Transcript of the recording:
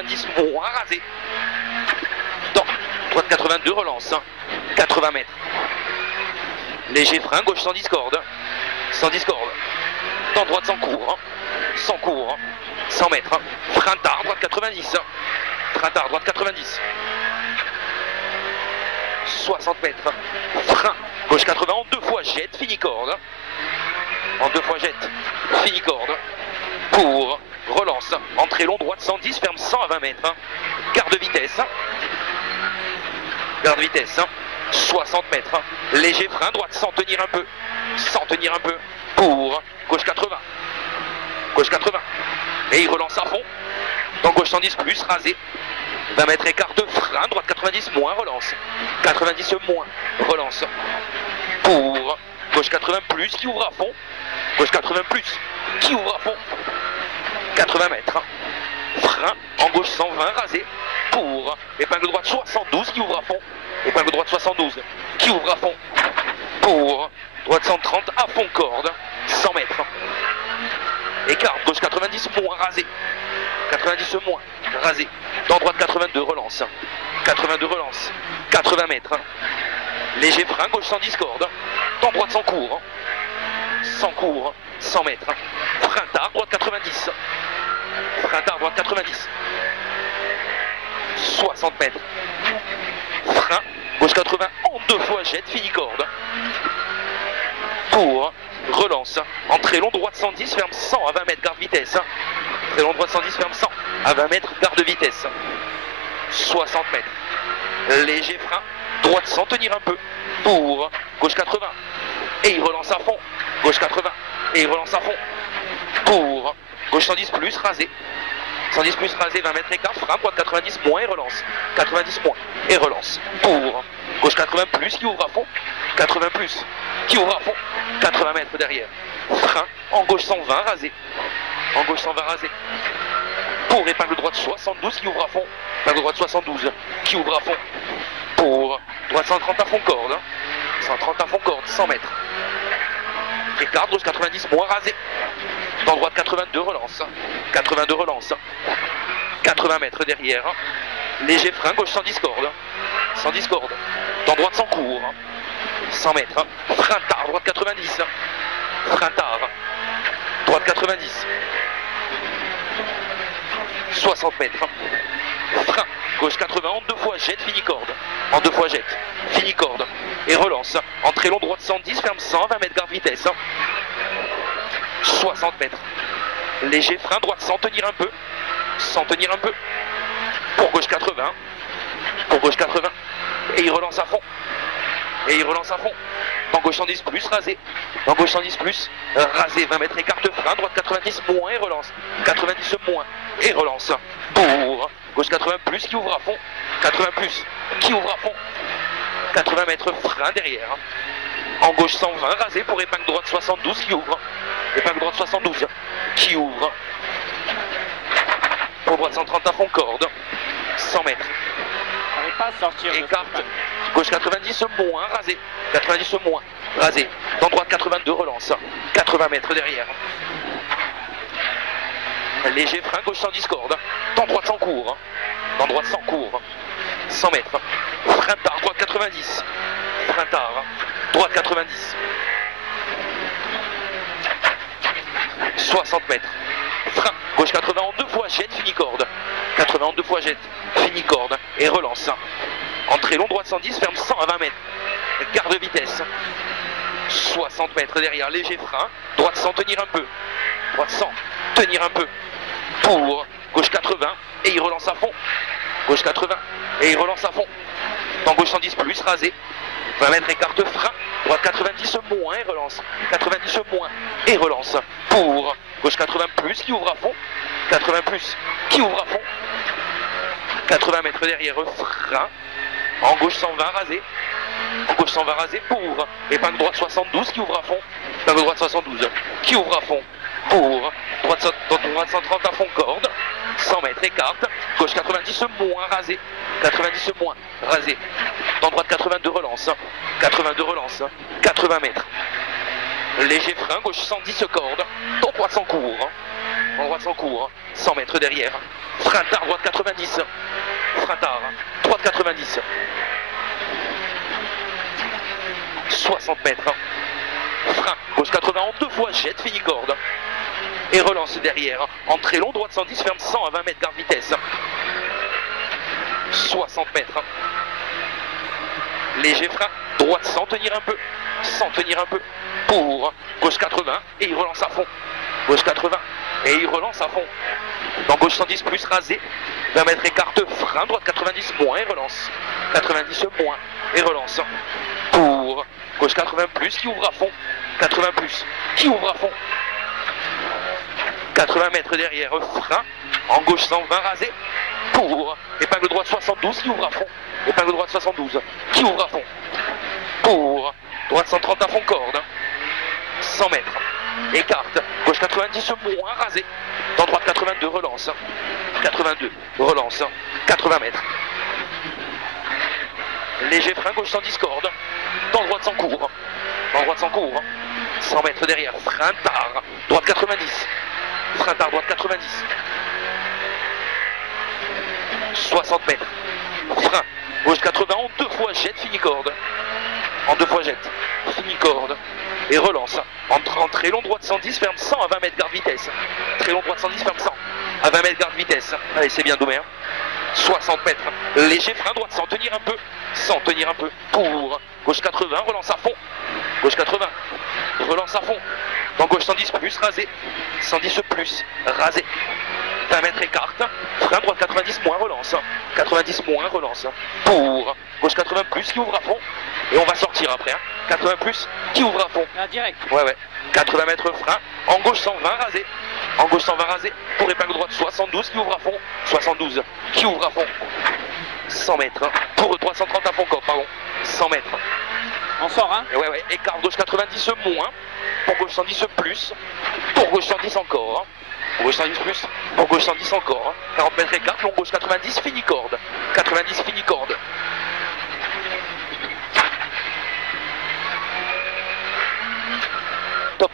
90 moins rasé. Dans droite 82 relance, 80 mètres. Léger frein, gauche sans discorde. Sans discorde. Dans droite sans cours. Sans cours. 100 mètres. Frein tard, droite 90. Frein tard, droite 90. 60 mètres. Frein, gauche 80 en deux fois jette, fini corde. En deux fois jette, fini corde. Pour relance. Entrée long, droite 110, ferme 100 à 20 mètres. Garde vitesse. Garde vitesse. 60 mètres. Léger frein, droite sans tenir un peu. Sans tenir un peu. Pour gauche 80. Gauche 80. Et il relance à fond. Dans gauche 110 plus, rasé. 20 mètres écart de frein, droite 90 moins, relance. 90 moins, relance. Pour gauche 80 plus, qui ouvre à fond. Gauche 80 plus, qui ouvre à fond. 80 mètres. Frein, en gauche 120, rasé. Pour épingle droite 72, qui ouvre à fond. Épingle droite 72, qui ouvre à fond. Pour droite 130, à fond corde. 100 mètres. Écart, gauche 90 moins, rasé. 90 moins, rasé. Dans droite 82, relance. 82 relance. 80 mètres. Léger frein, gauche sans discorde. Dans droite sans cours. Sans cours. 100 mètres. Frein tard, droite 90. Frein tard, droite 90. 60 mètres. Frein, gauche 80 en deux fois jette, fini corde. Pour relance. Entrée long, droite 110, ferme 100 à 20 mètres, garde vitesse. Entrée long, droite 110, ferme 100 à 20 mètres, garde vitesse. 60 mètres. Léger frein, droite sans tenir un peu. Pour gauche 80. Et il relance à fond. Gauche 80. Et il relance à fond. Pour gauche 110 plus, rasé. 110 plus rasé, 20 mètres écart, frein, droite 90 moins et relance. 90 moins et relance. Pour gauche 80 plus, qui ouvre à fond. 80 plus, qui ouvre à fond. 80 mètres derrière. Frein, en gauche 120, rasé. En gauche 120, rasé. Pour épingle droite 72, qui ouvre à fond. Épingle droite 72, qui ouvre à fond. Pour droite 130 à fond corde. 130 à fond corde, 100 mètres. Écart, gauche 90 moins, rasé. Dans droite 82 relance. 82 relance. 80 mètres derrière. Léger frein, gauche sans discorde. Sans discorde. Dans droite sans cours. 100 mètres. Frein tard, droite 90. Frein tard. Droite 90. 60 mètres. Frein, gauche 80 en deux fois jette, fini corde. En deux fois jette, fini corde. Et relance. Entrée long, droite 110, ferme 100, 20 mètres, garde vitesse. 60 mètres. Léger frein, droite sans tenir un peu. Sans tenir un peu. Pour gauche 80. Pour gauche 80. Et il relance à fond. Et il relance à fond. Dans gauche 110 plus, rasé. Dans gauche 110 plus, rasé. 20 mètres écart de frein, droite 90 moins et relance. 90 moins et relance. Pour gauche 80 plus, qui ouvre à fond. 80 plus, qui ouvre à fond. 80 mètres frein derrière. En gauche 120, rasé pour épingle droite 72, qui ouvre. Épingle droite 72, qui ouvre. Pour droite 130 à fond corde. 100 mètres. N'arrive pas à sortir. Écarte. Gauche 90 moins, rasé. 90 moins, rasé. Dans droite 82, relance. 80 mètres derrière. Léger frein, gauche sans discorde. Dans droite sans cours. Dans droite sans cours. 100 mètres. Frein tard, droite 90. Frein tard. Droite 90. 60 mètres. Frein, gauche 80 en deux fois jette, fini corde. 80 en deux fois jette, fini corde. Et relance. Entrée long, droite 110, ferme 100 à 20 mètres. Garde vitesse. 60 mètres derrière, léger frein. Droite sans tenir un peu. Droite sans tenir un peu. Pour gauche 80. Et il relance à fond. Gauche 80. Et il relance à fond. Dans gauche 110 plus, rasé. 20 mètres écarte frein. Droite 90 moins et relance. 90 moins et relance. Pour gauche 80 plus, qui ouvre à fond. 80 plus, qui ouvre à fond. 80 mètres derrière, frein. En gauche 120 rasé. En gauche 120 rasé pour épingle droite 72, qui ouvre à fond. Épingle droite 72, qui ouvre à fond. Pour droite 130 à fond corde. 100 mètres écarte. Gauche 90 moins rasé. 90 moins rasé. Dans droite 82 relance. 82 relance. 80 mètres. Léger frein, gauche 110 corde. Dans droite sans cours. long droit de son cours, 100 mètres derrière. Frein tard, droite 90. Frein tard, droite 90. 60 mètres. Frein, gauche 80 en 2 fois, jette, fini corde. Et relance derrière. Entrée long, droite 110, ferme 100 à 20 mètres, garde vitesse. 60 mètres. Léger frein, droite sans tenir un peu. Sans tenir un peu. Pour gauche 80 et il relance à fond. Gauche 80 et il relance à fond. Dans gauche 110 plus rasé. 20 mètres écarte, frein, droite 90 moins et relance. 90 moins et relance. Pour gauche 80 plus qui ouvre à fond. 80 plus qui ouvre à fond. 80 mètres derrière, frein. En gauche 120 rasé. Pour épingle droite 72 qui ouvre à fond. Épingle droite 72 qui ouvre à fond. Pour droite 130 à fond corde. 100 mètres. Écarte. Gauche 90 moins rasé. Dans droite 82 relance. 82 relance. 80 mètres. Léger frein gauche 110 corde. Dans droite sans cours. Dans droite sans cours. 100 mètres derrière. Frein tard. Droite 90. Frein tard droite 90. 60 mètres. Frein. Gauche 80 en 2 fois jette, fini corde. En 2 fois jette. Fini corde. Et relance. En très long droite 110, ferme 100 à 20 mètres, garde vitesse. Très long droite 110, ferme 100 à 20 mètres, garde vitesse. Allez, c'est bien Doumer. 60 mètres. Léger frein droite sans tenir un peu. Sans tenir un peu. Pour gauche 80, relance à fond. Gauche 80. Relance à fond. Dans gauche 110 plus, rasé. 110 plus, rasé. 20 mètres écarte. Frein droite 90 moins, relance. 90 moins, relance. Pour gauche 80 plus qui ouvre à fond. Et on va sortir après. 80 plus qui ouvre à fond. Ah, direct. Ouais. 80 mètres frein. En gauche 120 rasé. En gauche 120 rasé. Pour épingle droite 72 qui ouvre à fond. 72 qui ouvre à fond. 100 mètres. Pour 330 à fond corps, pardon. 100 mètres. On sort, hein? Ouais. Écart gauche 90 moins. Pour gauche 110 plus. Pour gauche 110 encore. Pour gauche 110 plus. Pour gauche 110 encore. 40 mètres écart. Long gauche 90 fini corde. 90 fini corde. Top.